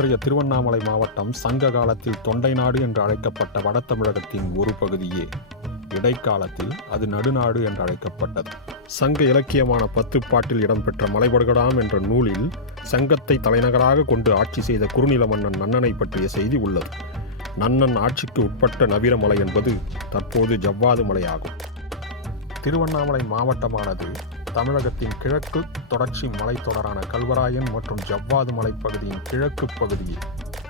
இன்றைய திருவண்ணாமலை மாவட்டம் சங்க காலத்தில் தொண்டை நாடு என்று அழைக்கப்பட்ட வட தமிழகத்தின் ஒரு பகுதியே. இடைக்காலத்தில் அது நடுநாடு என்று அழைக்கப்பட்டது. சங்க இலக்கியமான பத்துப்பாட்டில் இடம்பெற்ற மலைபடுகடாம் என்ற நூலில் சங்கத்தை தலைநகராக கொண்டு ஆட்சி செய்த குறுநில மன்னன் நன்னனை பற்றிய செய்தி உள்ளது. நன்னன் ஆட்சிக்கு உட்பட்ட நவீனமலை என்பது தற்போது ஜவ்வாது மலையாகும். திருவண்ணாமலை மாவட்டமானது தமிழகத்தின் கிழக்கு தொடர்ச்சி மலைத்தொடரான கல்வராயன் மற்றும் ஜவ்வாது மலைப்பகுதியின் கிழக்கு பகுதியில்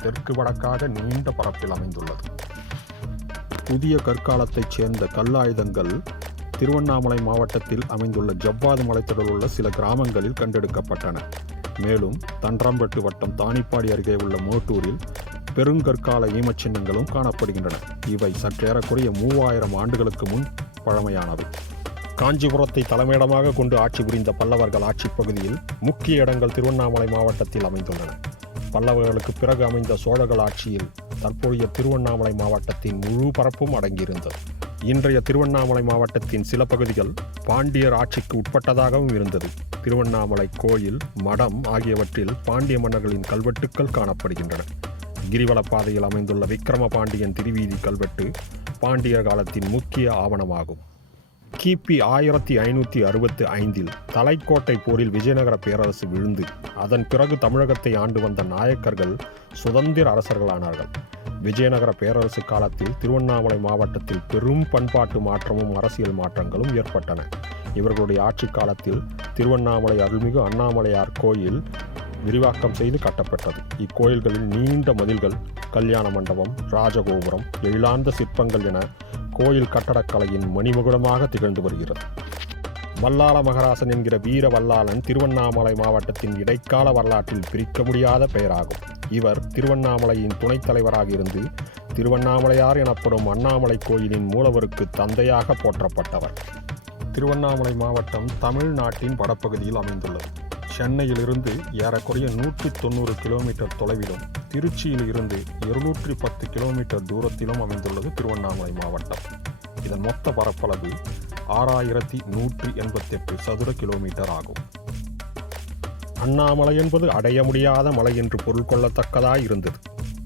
தெற்கு வடக்காக நீண்ட பரப்பில் அமைந்துள்ளது. புதிய கற்காலத்தைச் சேர்ந்த கல்லாயுதங்கள் திருவண்ணாமலை மாவட்டத்தில் அமைந்துள்ள ஜவ்வாது மலைத்தொடர் உள்ள சில கிராமங்களில் கண்டெடுக்கப்பட்டன. மேலும் தன்றாம்பட்டு வட்டம் தானிப்பாடி அருகே உள்ள மோட்டூரில் பெருங்கற்கால ஈமச்சின்னங்களும் காணப்படுகின்றன. இவை சற்றேறக்குறைய மூவாயிரம் ஆண்டுகளுக்கு முன் பழமையானவை. காஞ்சிபுரத்தை தலைமையிடமாக கொண்டு ஆட்சி புரிந்த பல்லவர்கள் ஆட்சிப் பகுதியில் முக்கிய இடங்கள் திருவண்ணாமலை மாவட்டத்தில் அமைந்துள்ளன. பல்லவர்களுக்கு பிறகு அமைந்த சோழர்கள் ஆட்சியில் தற்போதைய திருவண்ணாமலை மாவட்டத்தின் முழு பரப்பும் அடங்கியிருந்தது. இன்றைய திருவண்ணாமலை மாவட்டத்தின் சில பகுதிகள் பாண்டியர் ஆட்சிக்கு உட்பட்டதாகவும் இருந்தது. திருவண்ணாமலை கோயில் மடம் ஆகியவற்றில் பாண்டிய மன்னர்களின் கல்வெட்டுக்கள் காணப்படுகின்றன. கிரிவலப்பாதையில் அமைந்துள்ள விக்கிரம பாண்டியன் திருவீதி கல்வெட்டு பாண்டியர் காலத்தின் முக்கிய ஆவணமாகும். கிபி ஆயிரத்தி ஐநூற்றி அறுபத்தி ஐந்தில் தலைக்கோட்டை போரில் விஜயநகர பேரரசு விழுந்து அதன் பிறகு தமிழகத்தை ஆண்டு வந்த நாயக்கர்கள் சுதந்திர அரசர்களானார்கள். விஜயநகர பேரரசு காலத்தில் திருவண்ணாமலை மாவட்டத்தில் பெரும் பண்பாட்டு மாற்றமும் அரசியல் மாற்றங்களும் ஏற்பட்டன. இவர்களுடைய ஆட்சி காலத்தில் திருவண்ணாமலை அருள்மிகு அண்ணாமலையார் கோயில் விரிவாக்கம் செய்து கட்டப்பட்டது. இக்கோயில்களில் நீண்ட மதில்கள் கல்யாண மண்டபம் ராஜகோபுரம் எழிலார்ந்த சிற்பங்கள் என கோயில் கட்டடக்கலையின் மணிமகுடமாக திகழ்ந்து வருகிறது. வல்லாள மகராசன் என்கிற வீர வல்லாளன் திருவண்ணாமலை மாவட்டத்தின் இடைக்கால வரலாற்றில் பிரிக்க முடியாத பெயராகும். இவர் திருவண்ணாமலையின் துணைத் தலைவராக இருந்து திருவண்ணாமலையார் எனப்படும் அண்ணாமலை கோயிலின் மூலவருக்கு தந்தையாக போற்றப்பட்டவர். திருவண்ணாமலை மாவட்டம் தமிழ்நாட்டின் வடப்பகுதியில் அமைந்துள்ளது. சென்னையிலிருந்து ஏறக்குறைய நூற்றி தொண்ணூறு கிலோமீட்டர் தொலைவிலும் திருச்சியில் இருந்து இருநூற்றி பத்து கிலோமீட்டர் தூரத்திலும் அமைந்துள்ளது திருவண்ணாமலை மாவட்டம். இதன் மொத்த பரப்பளவு ஆறாயிரத்தி நூற்றி எண்பத்தெட்டு சதுர கிலோமீட்டர் ஆகும். அண்ணாமலை என்பது அடைய முடியாத மலை என்று பொருள் கொள்ளத்தக்கதாய் இருந்தது.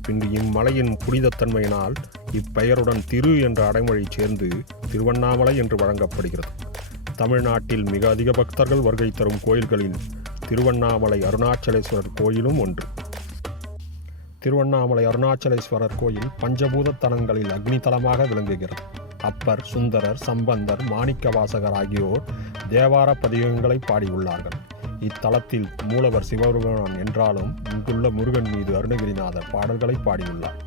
பின்பு இம்மலையின் புனிதத்தன்மையினால் இப்பெயருடன் திரு என்ற அடைமொழி சேர்ந்து திருவண்ணாமலை என்று வழங்கப்படுகிறது. தமிழ்நாட்டில் மிக அதிக பக்தர்கள் வருகை தரும் கோயில்களில் திருவண்ணாமலை அருணாச்சலேஸ்வரர் கோயிலும் ஒன்று. திருவண்ணாமலை அருணாச்சலேஸ்வரர் கோயில் பஞ்சபூத தலங்களில் அக்னி தலமாக விளங்குகிறது. அப்பர் சுந்தரர் சம்பந்தர் மாணிக்கவாசகர் ஆகியோர் தேவார பதிகங்களை பாடியுள்ளார்கள். இத்தலத்தில் மூலவர் சிவபெருமான் என்றாலும் இங்குள்ள முருகன் மீது அருணகிரிநாதர் பாடல்களை பாடியுள்ளார்.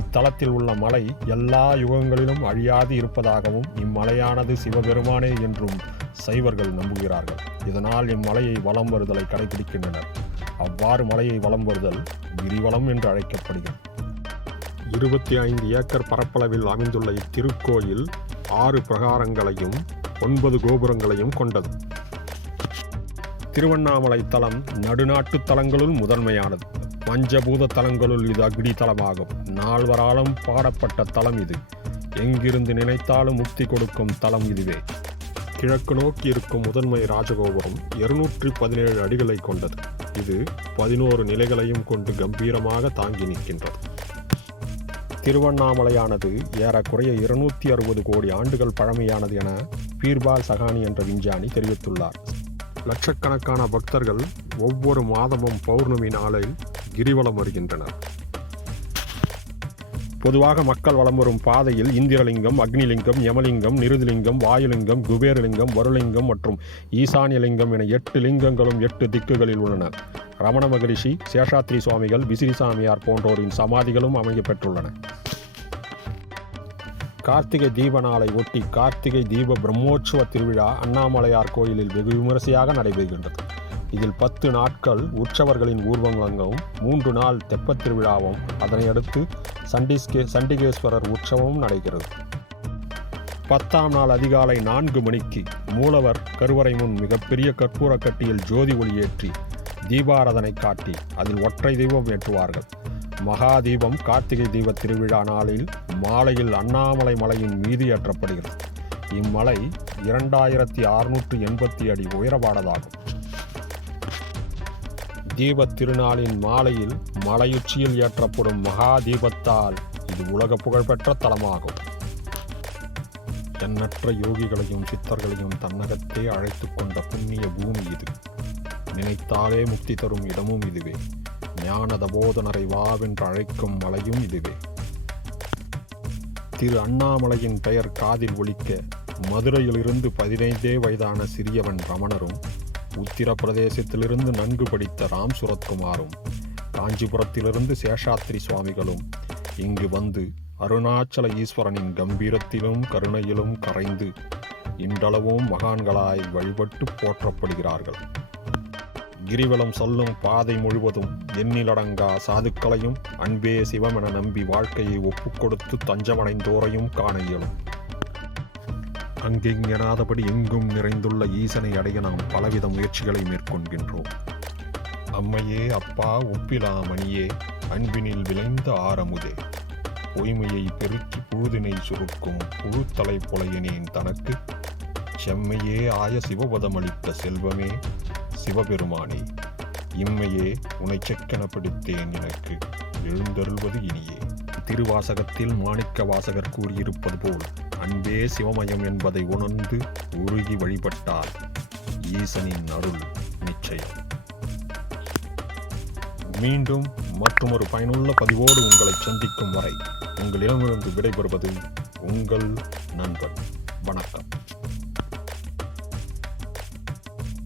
இத்தலத்தில் உள்ள மலை எல்லா யுகங்களிலும் அழியாது இருப்பதாகவும் இம்மலையானது சிவபெருமானே என்றும் சைவர்கள் நம்புகிறார்கள். இதனால் இம்மலையை வலம் வருதலை கடைபிடிக்கின்றனர் அவ்வாறு மலையை வலம் வருதல் கிரிவலம் என்று அழைக்கப்படுகிறது. இருபத்தி ஐந்து ஏக்கர் பரப்பளவில் அமைந்துள்ள இத்திருக்கோயில் ஆறு பிரகாரங்களையும் ஒன்பது கோபுரங்களையும் கொண்டது. திருவண்ணாமலை தலம் நடுநாட்டு தலங்களுள் முதன்மையானது. பஞ்சபூத தலங்களுள் இது அக்னி தலமாகும். நால்வராலும் பாடப்பட்ட தலம் இது. எங்கிருந்து நினைத்தாலும் முக்தி கொடுக்கும் தலம் இதுவே. கிழக்கு நோக்கி இருக்கும் முதன்மை ராஜகோபுரம் இருநூற்றி பதினேழு அடிகளை கொண்டது. இது பதினோரு நிலைகளையும் கொண்டு கம்பீரமாக தாங்கி நிற்கின்றது. திருவண்ணாமலையானது ஏறக்குறைய இருநூத்தி அறுபது கோடி ஆண்டுகள் பழமையானது என பீர்பால் சகானி என்ற விஞ்ஞானி தெரிவித்துள்ளார். லட்சக்கணக்கான பக்தர்கள் ஒவ்வொரு மாதமும் பௌர்ணமி நாளில் கிரிவலம் வருகின்றனர். பொதுவாக மக்கள் வலம் வரும் பாதையில் இந்திரலிங்கம் அக்னிலிங்கம் யமலிங்கம் நிருதிலிங்கம் வாயுலிங்கம் குபேரலிங்கம் வருலிங்கம் மற்றும் ஈசானியலிங்கம் என எட்டு லிங்கங்களும் எட்டு திக்குகளில் உள்ளன. ரமண மகரிஷி சேஷாத்ரி சுவாமிகள் விசிறிசாமியார் போன்றோரின் சமாதிகளும் அமைய பெற்றுள்ளன. கார்த்திகை தீப நாளை ஒட்டி கார்த்திகை தீப பிரம்மோற்சவ திருவிழா அண்ணாமலையார் கோயிலில் வெகு விமரிசையாக நடைபெறுகின்றது. இதில் பத்து நாட்கள் உற்சவர்களின் ஊர்வலங்களும் மூன்று நாள் தெப்பத் திருவிழாவும் அதனையடுத்து சண்டிஸ்கே சண்டிகேஸ்வரர் உற்சவமும் நடைகிறது பத்தாம் நாள் அதிகாலை நான்கு மணிக்கு மூலவர் கருவறை முன் மிகப்பெரிய கற்பூர கட்டியில் ஜோதி ஒளி ஏற்றி தீபாராதனை காட்டி அதில் ஒற்றை தீபம் ஏற்றுவார்கள். மகா தீபம் கார்த்திகை தீப திருவிழா நாளில் மாலையில் அண்ணாமலை மலையின் மீது ஏற்றப்படுகிறது. இம்மலை இரண்டாயிரத்தி அறுநூற்று எண்பத்தி அடி உயரமானதாகும் தீபத் திருநாளின் மாலையில் மலையுச்சியில் ஏற்றப்படும் மகா தீபத்தால் இது உலக புகழ்பெற்ற தலமாகும். எண்ணற்ற யோகிகளையும் சித்தர்களையும் தன்னகத்தே அழைத்துக் கொண்ட புண்ணிய பூமி இது. நினைத்தாலே முக்தி தரும் இடமும் இதுவே. ஞான தபோதனரை வாவென்று அழைக்கும் மலையும் இதுவே. திரு அண்ணாமலையின் பெயர் காதில் ஒழிக்க மதுரையிலிருந்து பதினைந்தே வயதான சிறியவன் ரமணரும் உத்திரப்பிரதேசத்திலிருந்து நன்கு படித்த ராம் சுரத்குமாரும் காஞ்சிபுரத்திலிருந்து சேஷாத்ரி சுவாமிகளும் இங்கு வந்து அருணாச்சல ஈஸ்வரனின் கம்பீரத்திலும் கருணையிலும் கரைந்து இன்றளவும் மகான்களாய் வழிபட்டு போற்றப்படுகிறார்கள். கிரிவலம் சொல்லும் பாதை முழுவதும் எண்ணிலடங்கா சாதுக்களையும் அன்பே சிவமென நம்பி வாழ்க்கையை ஒப்புக்கொடுத்து தஞ்சமடைந்தோரையும் காண இயலும். அங்கெங்கெனாதபடி எங்கும் நிறைந்துள்ள ஈசனை அடைய நாம் பலவித முயற்சிகளை மேற்கொள்கின்றோம். அம்மையே அப்பா ஒப்பிலா மணியே அன்பினில் விளைந்த ஆரமுதே. பொய்மையை பெருக்கி புழுதினை சுருக்கும் புழுத்தலை புலையினேன் தனக்கு. செம்மையே ஆய சிவபதமளித்த செல்வமே சிவபெருமானே இம்மையே உனை செக்கென பிடித்தேன் எனக்கு. எழுந்தருள்வது இனியே. திருவாசகத்தில் மாணிக்க வாசகர் கூறியிருப்பது போல் அன்பே சிவமயம் என்பதை உணர்ந்து உருகி வழிபட்டால் ஈசனின் அருள் நிச்சயம். மீண்டும் மற்றொரு பயனுள்ள பதிவோடு உங்களை சந்திக்கும் வரை உங்களிடமிருந்து விடைபெறுவது உங்கள் நண்பன். வணக்கம்.